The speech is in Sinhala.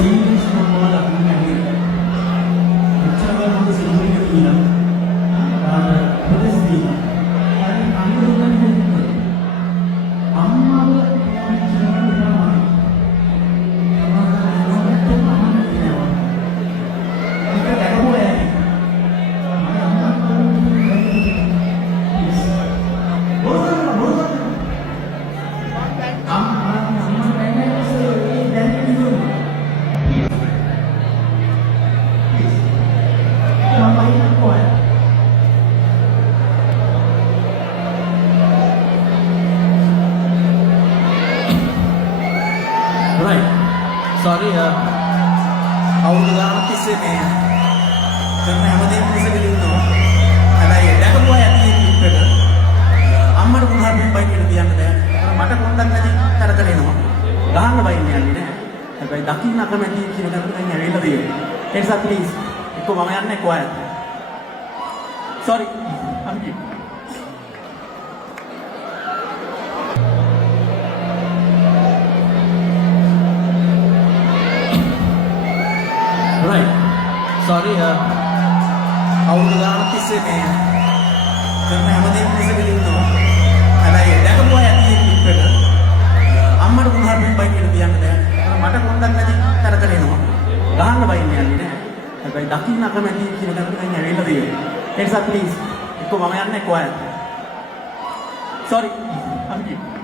සීරියස් මොනවද අපි කියන්නේ එච්චරම හොඳ සිංහලෙන් කියලා ප්‍රදේශ දීලා හරි අනුරුද්ධන් දෙන්නේ අම්මාව කියනවා Right. Sorry, අවුරුදු ගානක් තිස්සේ මේ කරන හැමදේම පිළිසෙක දිනුනවා. හැබැයි දැකපුවා ඇති ක්ලිප් එක. අම්මට පුහාරෙන් බයි කියලා කියන්න බෑ. මට පොඩ්ඩක් නැති තරතර එනවා. ගහන්න බයින්නේ යන්නේ නෑ. හැබැයි දකින්න අකමැති කියන දේ දැන් ඇවිල්ලා තියෙනවා. ඒ නිසා ප්ලීස් එක්ක මම යන්නේ කොහේ? Sorry. I'm good. Right. Sorry, අවුරුදු ගානක් තිස්සේ මේ කරන හැමදේම පිළිසෙක දිනුනවා. හැබැයි දැකපුවා ඇති ක්ලිප් එක. අම්මට පුහාරෙන් බයි කියලා කියන්න බෑ. මට පොඩ්ඩක් නැති තරතර එනවා. ගහන්න බයින්නේ යන්නේ නෑ. හැබැයි දකින්න අකමැති කියන දේ දැන් ඇවිල්ලා තියෙනවා. ඒ නිසා ප්ලීස් එක්ක මම යන්නේ කොහේ? Sorry. I'm good.